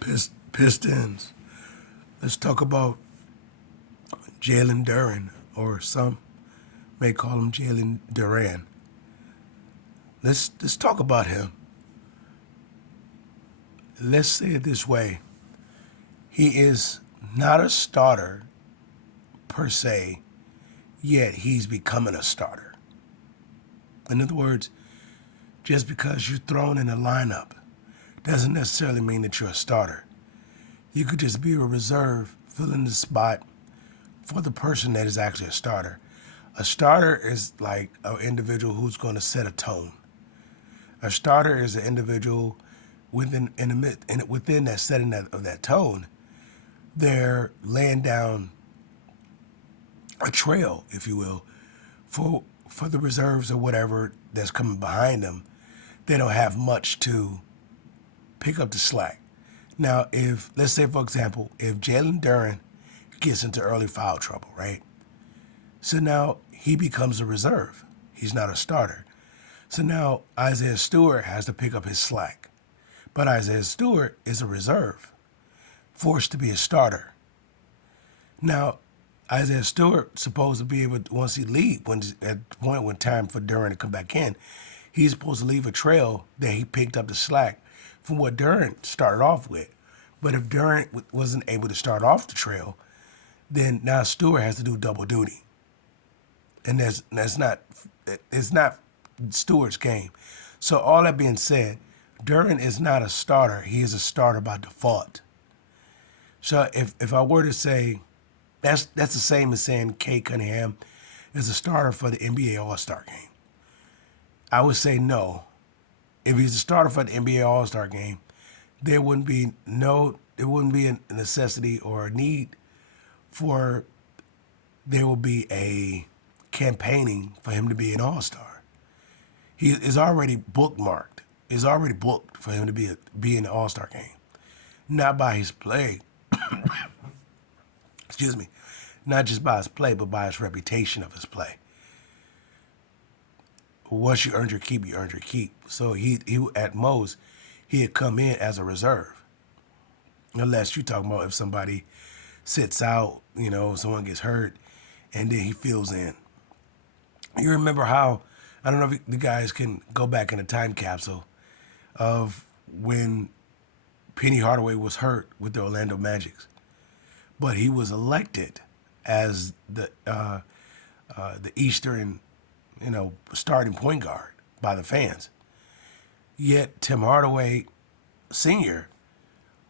Pistons. Let's talk about Jalen Duran, or some may call him Jalen Duran. Let's talk about him. Let's say it this way: he is not a starter per se, yet he's becoming a starter. In other words, just because you're thrown in a lineup doesn't necessarily mean that you're a starter. You could just be a reserve filling the spot for the person that is actually a starter. A starter is like an individual who's going to set a tone. A starter is an individual within that setting of that tone. They're laying down a trail, if you will, for the reserves or whatever that's coming behind them. They don't have much to pick up the slack. Now, if let's say for example, if Jalen Duran gets into early foul trouble, right? So now he becomes a reserve. He's not a starter. So now Isaiah Stewart has to pick up his slack. But Isaiah Stewart is a reserve, forced to be a starter. Now, Isaiah Stewart supposed to be able to, once he leave, when at the point when time for Duran to come back in, he's supposed to leave a trail that he picked up the slack from what Duran started off with. But if Duran wasn't able to start off the trail, then now Stewart has to do double duty, and that's not it's not Stewart's game. So all that being said, Duran is not a starter. He is a starter by default. So if I were to say that's the same as saying Kay Cunningham is a starter for the NBA All-Star game, I would say no. If he's a starter for the NBA All-Star game, there wouldn't be a necessity or a need for there will be a campaigning for him to be an all-star. He is already bookmarked. Is already booked for him to be in the all-star game, not by his play. Excuse me, not just by his play, but by his reputation of his play. Once you earned your keep, you earned your keep. So he at most he had come in as a reserve, unless you're talking about if somebody sits out, someone gets hurt, and then he fills in. You remember how, I don't know if the guys can go back in a time capsule of when Penny Hardaway was hurt with the Orlando Magics, but he was elected as the Eastern, starting point guard by the fans. Yet Tim Hardaway Sr.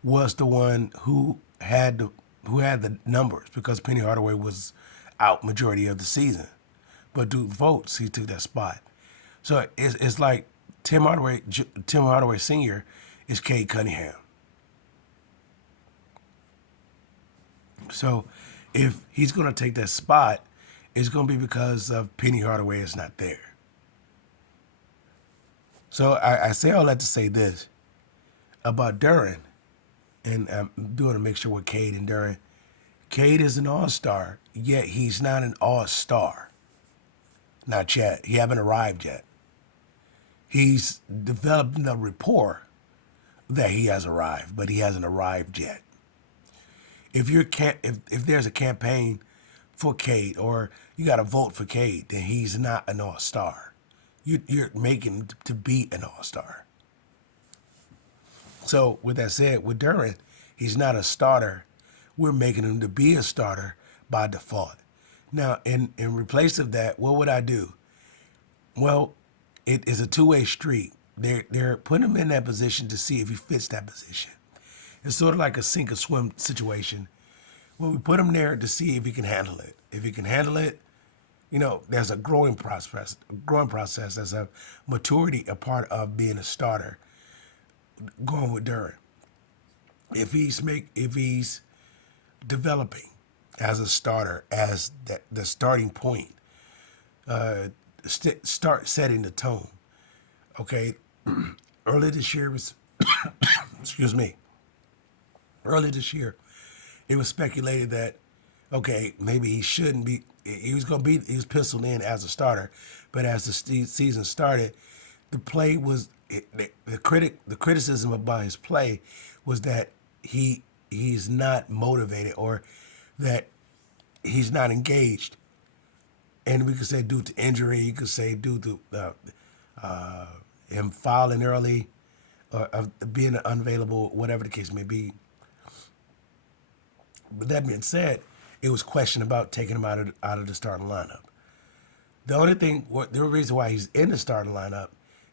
was the one who had the numbers because Penny Hardaway was out majority of the season. But due to votes, he took that spot. So it's like Tim Hardaway Sr. is Cade Cunningham. So if he's going to take that spot, it's going to be because of Penny Hardaway is not there. So I say all that to say this about Duran, and I'm doing a mixture with Cade and Duran. Cade is an all-star, yet he's not an all-star. Not yet. He haven't arrived yet. He's developed enough rapport that he has arrived, but he hasn't arrived yet. If there's a campaign for Cade or you got to vote for Cade, then he's not an all-star. You're making him to be an all-star. So with that said, with Duran, he's not a starter. We're making him to be a starter by default. Now, in replace of that, what would I do? Well, it is a two-way street. They're putting him in that position to see if he fits that position. It's sort of like a sink or swim situation. Well, we put him there to see if he can handle it. If he can handle it, there's a growing process. There's a maturity, a part of being a starter. Going with Duran, if he's developing as a starter, as the starting point, start setting the tone. Okay, early this year was, excuse me, early this year, it was speculated that, okay, maybe he shouldn't be, he was penciled in as a starter, but as the season started, the play was, the criticism about his play was that he's not motivated or that he's not engaged. And we could say due to injury, you could say due to him fouling early or being unavailable, whatever the case may be. But that being said, it was question about taking him out of the starting lineup. The only thing, the reason why he's in the starting lineup,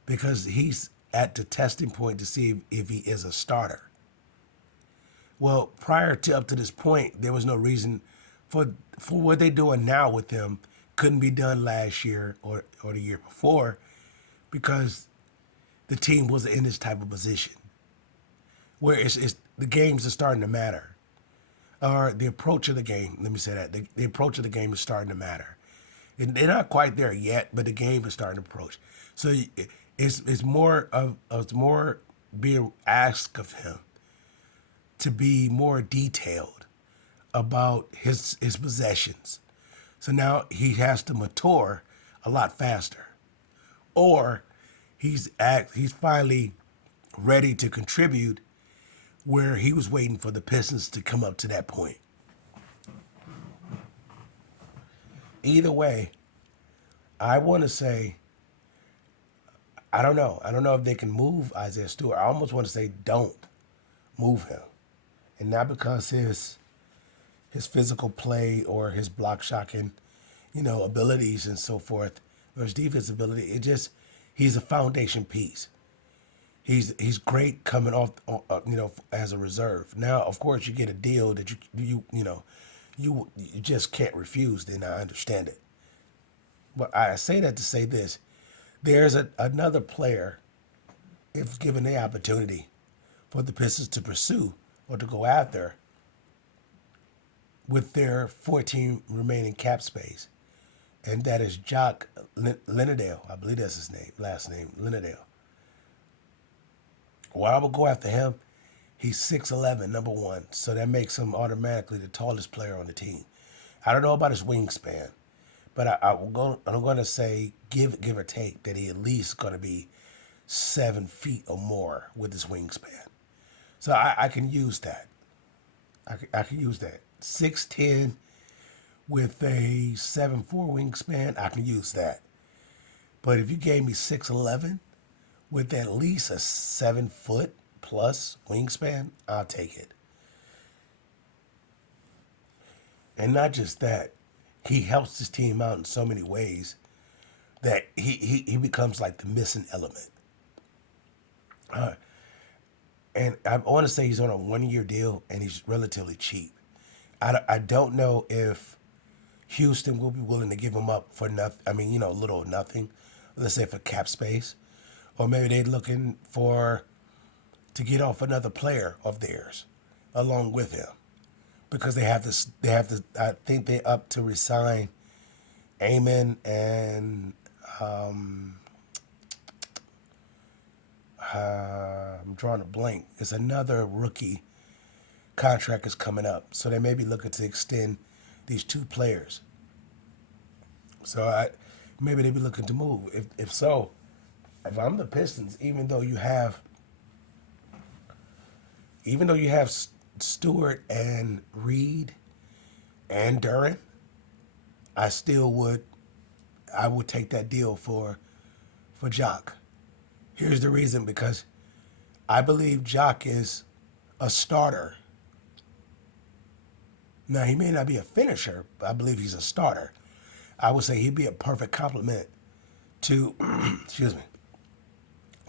because he's at the testing point to see if he is a starter. Well, prior to up to this point, there was no reason for what they're doing now with him couldn't be done last year or the year before because the team wasn't in this type of position where it's the games are starting to matter or the approach of the game. Let me say that the approach of the game is starting to matter. And they're not quite there yet, but the game is starting to approach. So it's more being asked of him to be more detailed about his possessions. So now he has to mature a lot faster, or he's finally ready to contribute where he was waiting for the Pistons to come up to that point. Either way, I want to say I don't know. I don't know if they can move Isaiah Stewart. I almost want to say don't move him, and not because his physical play or his block shocking, abilities and so forth, or his defense ability. It just he's a foundation piece. He's great coming off, as a reserve. Now, of course, you get a deal that you just can't refuse. Then I understand it. But I say that to say this: there's another player, if given the opportunity, for the Pistons to pursue or to go after with their 14 remaining cap space, and that is Jock Linadale. I believe that's his last name, Linadale. Well, I will go after him. He's 6'11", number one, so that makes him automatically the tallest player on the team. I don't know about his wingspan, but I'm going to say give or take that he at least going to be 7 feet or more with his wingspan. So I can use that. I can use that. 6'10" with a 7'4" wingspan, I can use that. But if you gave me 6'11" with at least a 7 foot plus wingspan, I'll take it. And not just that, he helps his team out in so many ways that he becomes like the missing element. And I want to say he's on a 1 year deal and he's relatively cheap. I don't know if Houston will be willing to give him up for nothing. I mean, little or nothing. Let's say for cap space, or maybe they're looking to get off another player of theirs along with him because they have this. They have to. I think they're up to resign Amon and I'm drawing a blank. It's another rookie contract is coming up, so they may be looking to extend these two players. So maybe they be looking to move. If so, if I'm the Pistons, even though you have Stewart and Reed and Duran, I would take that deal for Jock. Here's the reason: because I believe Jock is a starter. Now, he may not be a finisher, but I believe he's a starter. I would say he'd be a perfect complement to, excuse me,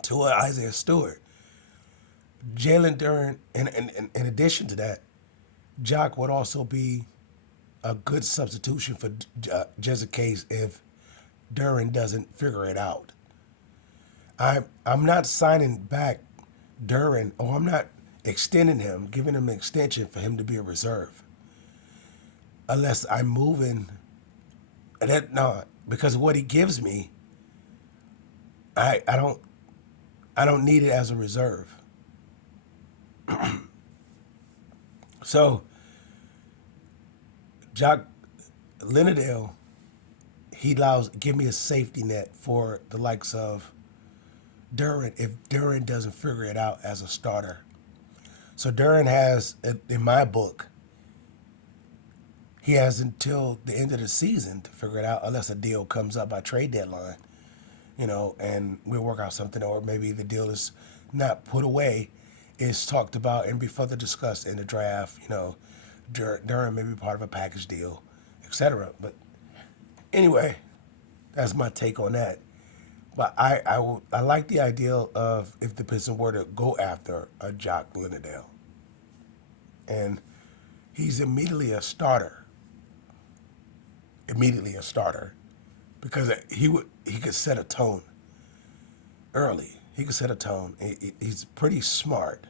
to Isaiah Stewart. Jalen Duran, and in addition to that, Jock would also be a good substitution for just in case if Duran doesn't figure it out. I'm not signing back Duran, or I'm not extending him, giving him an extension for him to be a reserve. Unless I'm moving, because of what he gives me, I don't need it as a reserve. So, Jock Linadale, give me a safety net for the likes of Duran if Duran doesn't figure it out as a starter. So Duran has, in my book, he has until the end of the season to figure it out, unless a deal comes up by trade deadline, and we'll work out something, or maybe the deal is not put away, is talked about and be further discussed in the draft, during maybe part of a package deal, etc. But anyway, that's my take on that. But I like the idea of if the Pistons were to go after a Jock Lindenau, and he's immediately a starter, because he could set a tone early. He could set a tone. He's pretty smart,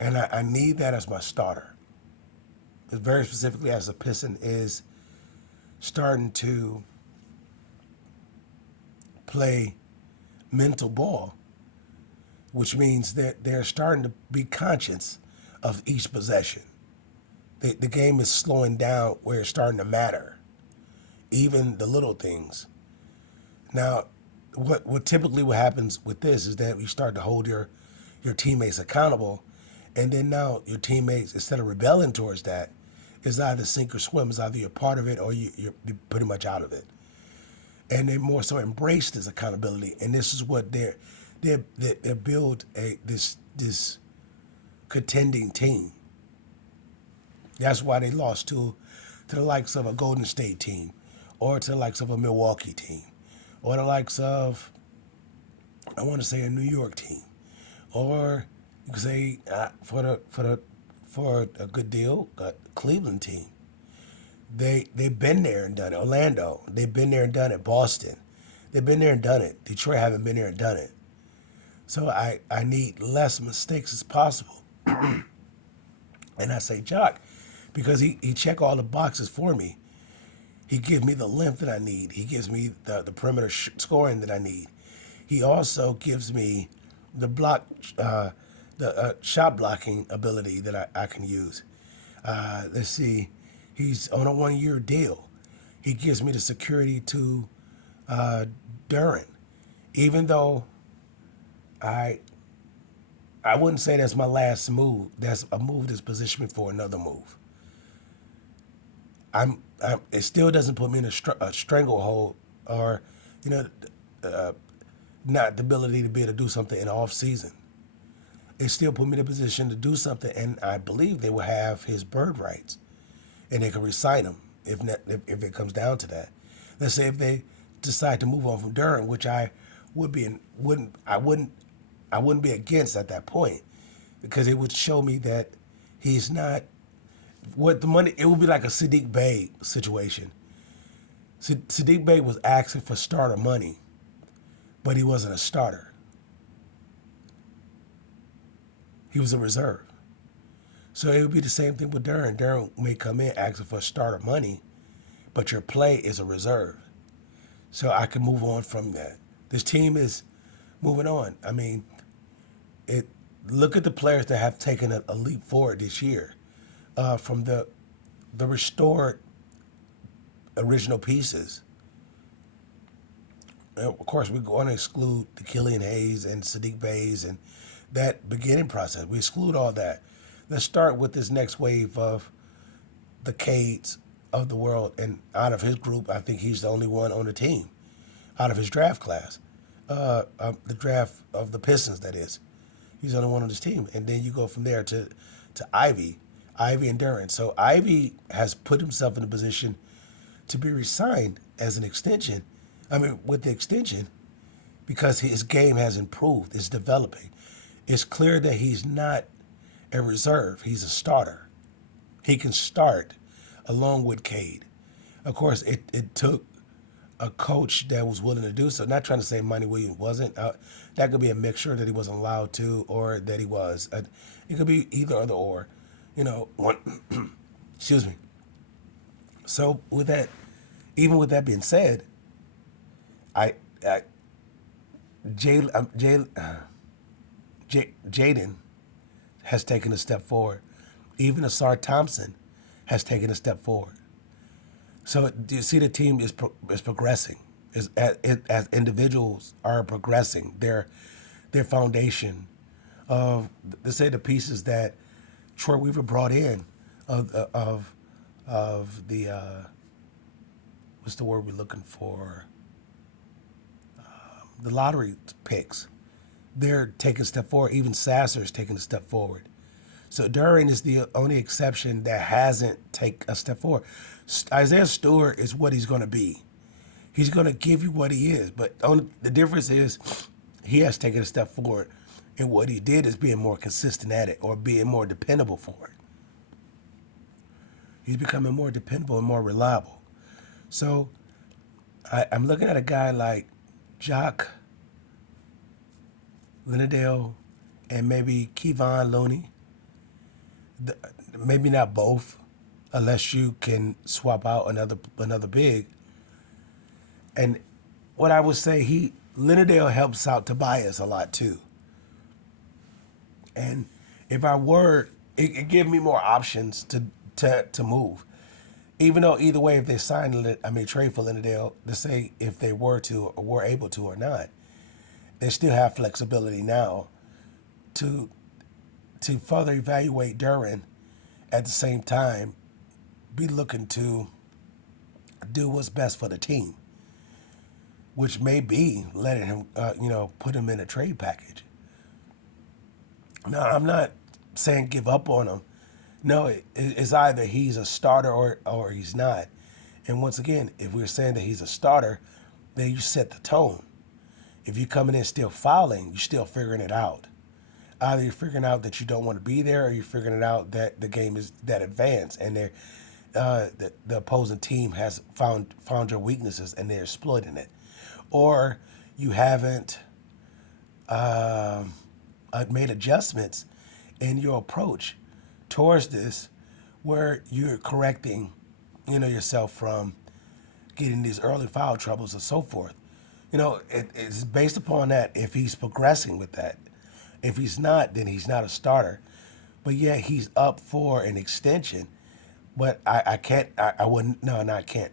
and I need that as my starter. Very specifically, as a Piston is starting to play mental ball, which means that they're starting to be conscious of each possession. The game is slowing down where it's starting to matter, even the little things. Now, what typically what happens with this is that you start to hold your teammates accountable, and then now your teammates, instead of rebelling towards that, is either sink or swim. It's either you're part of it or you're pretty much out of it. And they more so embrace this accountability, and this is what they build this contending team. That's why they lost to the likes of a Golden State team, or to the likes of a Milwaukee team, or the likes of, I want to say, a New York team, or you could say, for a good deal, a Cleveland team. They've been there and done it. Orlando, they've been there and done it. Boston, they've been there and done it. Detroit haven't been there and done it. So I need less mistakes as possible. And I say Jock, because he check all the boxes for me. He gives me the length that I need. He gives me the perimeter scoring that I need. He also gives me the shot blocking ability that I can use. Let's see, he's on a 1 year deal. He gives me the security to Duran, even though I wouldn't say that's my last move. That's a move that's positioned me for another move. It still doesn't put me in a stranglehold, or, you know, uh, not the ability to be able to do something in the off season. It still put me in a position to do something, and I believe they will have his bird rights, and they can resign him if it comes down to that. Let's say if they decide to move on from Duran, which I wouldn't be against at that point, because it would show me that he's not what the money. It would be like a Sadiq Bey situation. Sadiq Bey was asking for starter money, but he wasn't a starter. He was a reserve. So it would be the same thing with Duran. Duran may come in asking for starter money, but your play is a reserve. So I can move on from that. This team is moving on. I mean, look at the players that have taken a leap forward this year, from the restored original pieces. Of course, we're going to exclude the Killian Hayes and Sadiq Beys and that beginning process. We exclude all that. Let's start with this next wave of the Cades of the world. And out of his group, I think he's the only one on the team out of his draft class, the draft of the Pistons, that is. He's the only one on his team. And then you go from there to Ivy and Duran. So Ivy has put himself in a position to be re-signed as an extension. I mean, with the extension, because his game has improved. It's developing. It's clear that he's not a reserve. He's a starter. He can start along with Cade. Of course, it took a coach that was willing to do so. Not trying to say Monty Williams wasn't. That could be a mixture that he wasn't allowed to, or that he was. It could be either or. One. Excuse me. So with that, even with that being said, I Jaden has taken a step forward. Even Asar Thompson has taken a step forward. So you see, the team is progressing. As individuals are progressing, their foundation of, let's say, the pieces that Troy Weaver brought in of the what's the word we're looking for? The lottery picks. They're taking a step forward. Even Sasser's taking a step forward. So Duran is the only exception that hasn't taken a step forward. Isaiah Stewart is what he's going to be. He's going to give you what he is, but the difference is he has taken a step forward, and what he did is being more consistent at it or being more dependable for it. He's becoming more dependable and more reliable. So I'm looking at a guy like Jock Linnedale and maybe Kevon Looney. Maybe not both, unless you can swap out another big. And what I would say, Linnedale helps out Tobias a lot too. And if I were, it give me more options to move. Even though either way, if they trade for Linnedale, to say if they were to or were able to or not, they still have flexibility now to further evaluate Duran, at the same time be looking to do what's best for the team, which may be letting him, put him in a trade package. Now, I'm not saying give up on him. No, it's either he's a starter or he's not. And once again, if we're saying that he's a starter, then you set the tone. If you're coming in still fouling, you're still figuring it out. Either you're figuring out that you don't want to be there, or you're figuring it out that the game is that advanced, and the opposing team has found your weaknesses and they're exploiting it, or you haven't made adjustments in your approach towards this, where you're correcting, yourself from getting these early foul troubles and so forth. It's based upon that if he's progressing with that. If he's not, then he's not a starter. But yeah, he's up for an extension. But I can't, I wouldn't, no, I can't.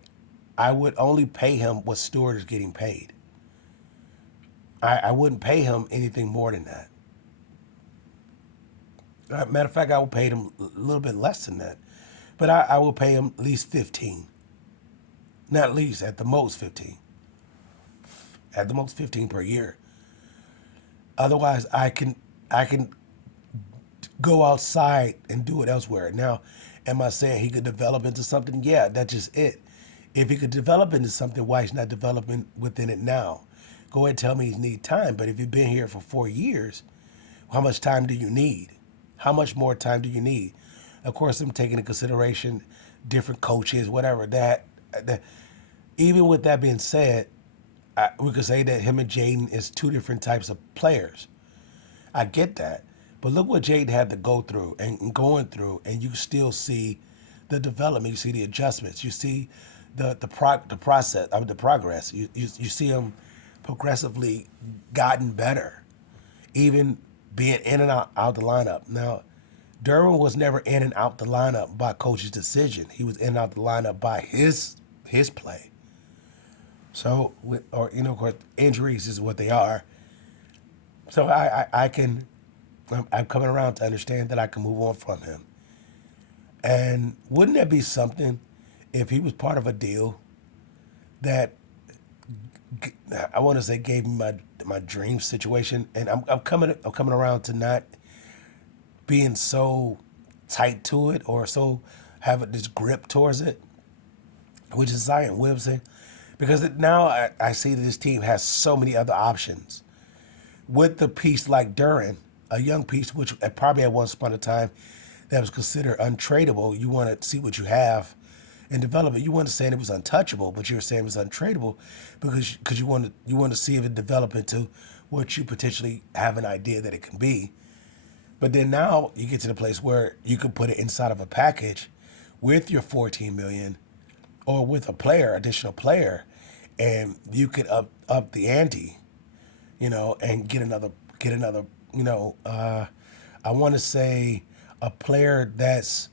I would only pay him what Stewart is getting paid. I wouldn't pay him anything more than that. Matter of fact, I would pay him a little bit less than that. But I will pay him at least 15. Not at least, at the most 15. At the most 15 per year. Otherwise, I can go outside and do it elsewhere. Now, am I saying he could develop into something? Yeah, that's just it. If he could develop into something, why he's not developing within it now? Go ahead and tell me he needs time. But if you've been here for 4 years, how much time do you need? How much more time do you need? Of course, I'm taking into consideration different coaches, whatever. That even with that being said, we could say that him and Jaden is two different types of players. I get that. But look what Jaden had to go through and going through, and you still see the development, you see the adjustments, you see the process of the progress. You see him progressively gotten better, even being in and out the lineup. Now, Duran was never in and out the lineup by coach's decision. He was in and out the lineup by his play. So, of course, injuries is what they are. So I'm coming around to understand that I can move on from him. And wouldn't that be something if he was part of a deal that I want to say gave me my dream situation? And I'm coming around to not being so tight to it or so having this grip towards it, which is Zion Williamson. Because now I see that this team has so many other options. With the piece like Duran, a young piece, which probably at one upon a time that was considered untradeable, you want to see what you have and develop it. You weren't saying it was untouchable, but you were saying it was untradeable because you want to see if it develop into what you potentially have an idea that it can be. But then now you get to the place where you can put it inside of a package with your $14 million or with additional player, and you could up the ante, and get another, I want to say a player that's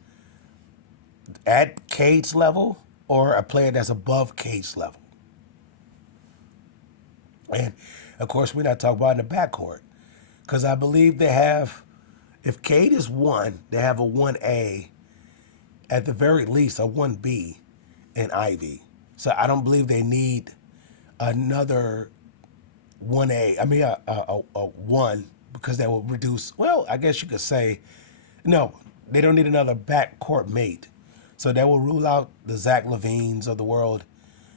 at Cade's level or a player that's above Cade's level. And of course, we're not talking about in the backcourt. Because I believe they have, if Cade is one, they have a 1A, at the very least a 1B in Ivy. So I don't believe they need another 1A. I mean, a 1, because that will reduce, well, I guess you could say, no, they don't need another backcourt mate. So that will rule out the Zach Levines of the world.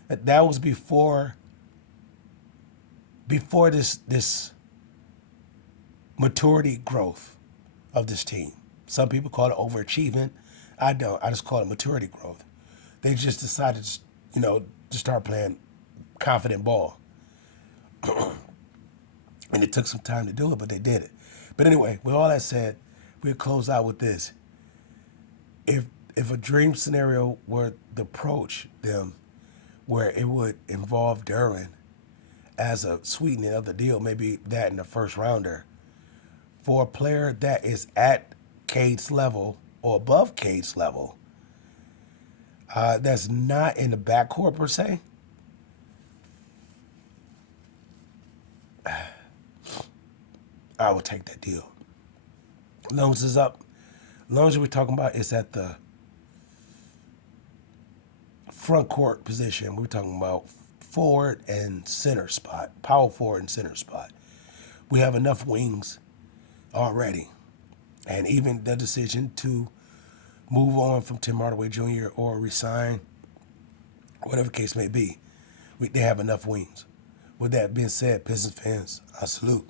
That was before this maturity growth of this team. Some people call it overachievement. I don't. I just call it maturity growth. They just decided, to start playing confident ball. And it took some time to do it, but they did it. But anyway, with all that said, we'll close out with this. If a dream scenario were to approach them where it would involve Duran as a sweetening of the deal, maybe that in the first rounder, for a player that is at Cade's level or above Cade's level, that's not in the backcourt per se, I would take that deal. As long as it's up, as long as we're talking about it's at the front court position, we're talking about forward and center spot, power forward and center spot. We have enough wings already. And even the decision to move on from Tim Hardaway Jr. or resign, whatever the case may be, they have enough wings. With that being said, Pistons fans, I salute.